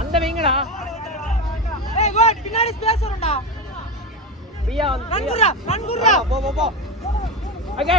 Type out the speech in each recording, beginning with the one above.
அந்த வீங்கடா பின்னாடி ஸ்பேஸ் வரும்டா. பிரியா ரன்குரா ரன்குரா போ போ போ. ஓகே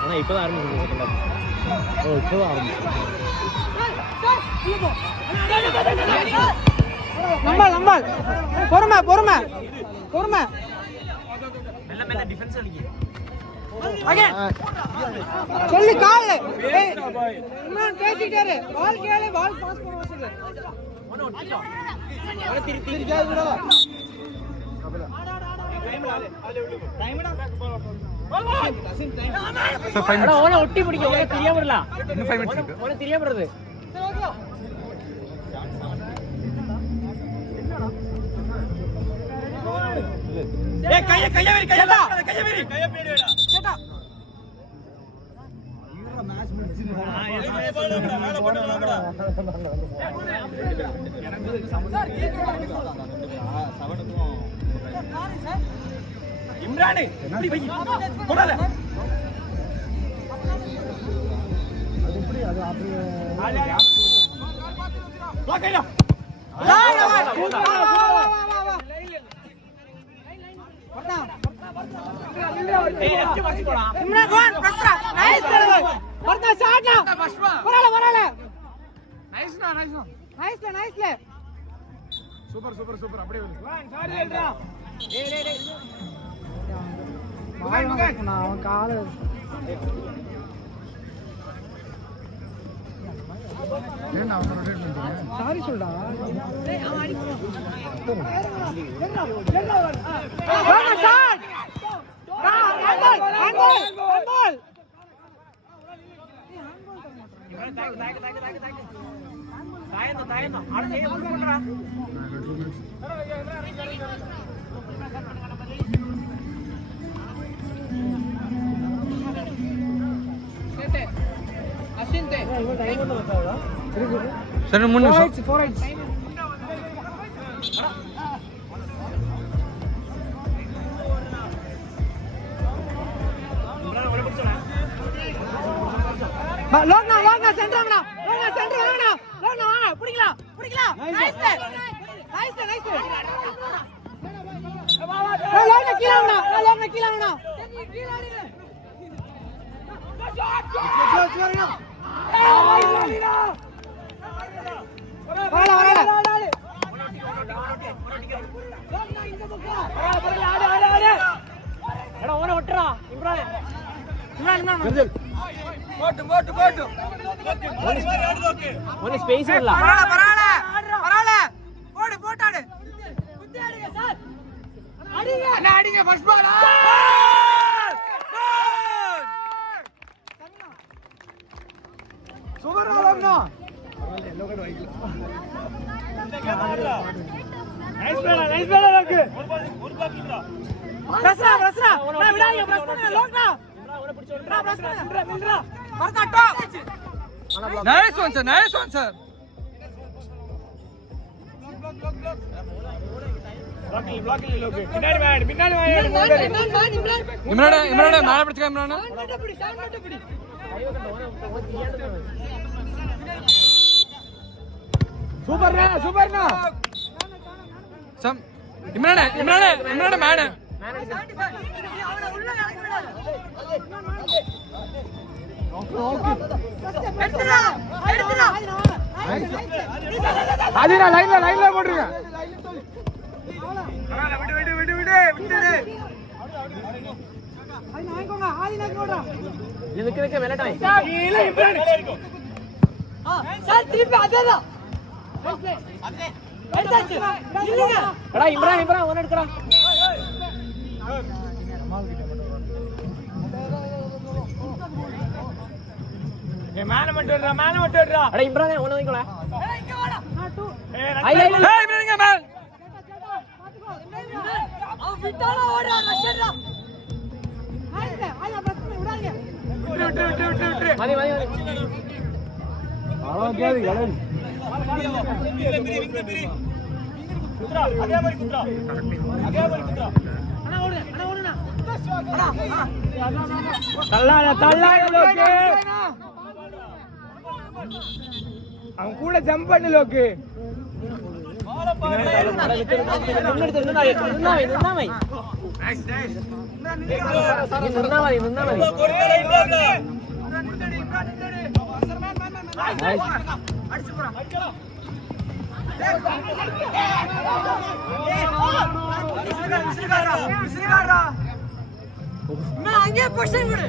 ஆனா இப்பதான் ஆரம்பிச்சு நம்பால் பொறுமை பொறுமை பொறுமை சொல்லி கால் பேசிட்டாரு. பால் கேளு பால் பாஸ் பண்ண வச்சுல ஒட்டி பிடிக்க தெரியாம தெரியாம இம்ரான் இப்படி வை போடாத அது இப்படி அது அப்படியே வா கையா இம்ரான் கோன் பிரஸ்ரா நைஸ் வரதா ஷாட் வரல நைஸ்னா நைஸ்ல சூப்பர் சூப்பர் சூப்பர் அப்படியே சாரி எழுடா டேய் அவன் கால ஏன் அவன் ரொட்டேட் பண்றீங்க சாரி சொல்டா டேய் அவன் அடிச்சான் வாங்க ஷாட் ஹேண்ட்பால் தாயந்தா ஆட செய்ய பண்றா சேட்டே அசின்தே சரி முன்ன 4 8 லோக்னா சென்டர் வாங்கடா லோக்னா வாங்க பிடிக்கலாம் நைஸ் லோக்னா கீழ வாங்கடா ஸ்பேஸ் இல்ல பரவாயில்ல போட்டாடு குத்தி ஆடுங்க சார் அடிங்க ஃபர்ஸ்ட் பால் சூப்பர் ஆலம்னா எல்லோ கார்டு வாங்கிடலாம் நைஸ் பேல இருக்கு ஒரு பால் இல்லடா பிரஸ்ரா நான் விடாதீங்க பிரஸ் பண்ணு லோக்னா பிரஸ் பண்ணு வரகாட்டோ nice one sir, nice one sir. Imran மேல பிடிச்சுக்க. இம்ரான் சூப்பர்ண்ணா சூப்பர்ண்ணா. சம் இம்ரான் மேல ஆதிரா லைன்ல போட்டுருங்க. இதுக்கு விளையாட்டாய் இம்ரான் ஒன்னு எடுக்கிறா. மேல மட்டும் விடுறா. அட இம்ரான் ஒன்னு வைக்கல. ஐ லைன் ஏய் இம்ரான்ங்க மேல். அவன் விட்டால ஓடுறா ரஷரா. விட்டு. மதி. ஆரோக்கியாதி கடன். குத்ரா அதே மாதிரி குத்ரா. அண்ணா ஓடுனா. தள்ளாத லோக்கு. அவன் கூட ஜம்ப் பண்ணு லோக்கு. அங்கே பொசிஷன் கொடு.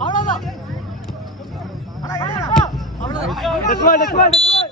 அவ்வளவுதான். Let's go.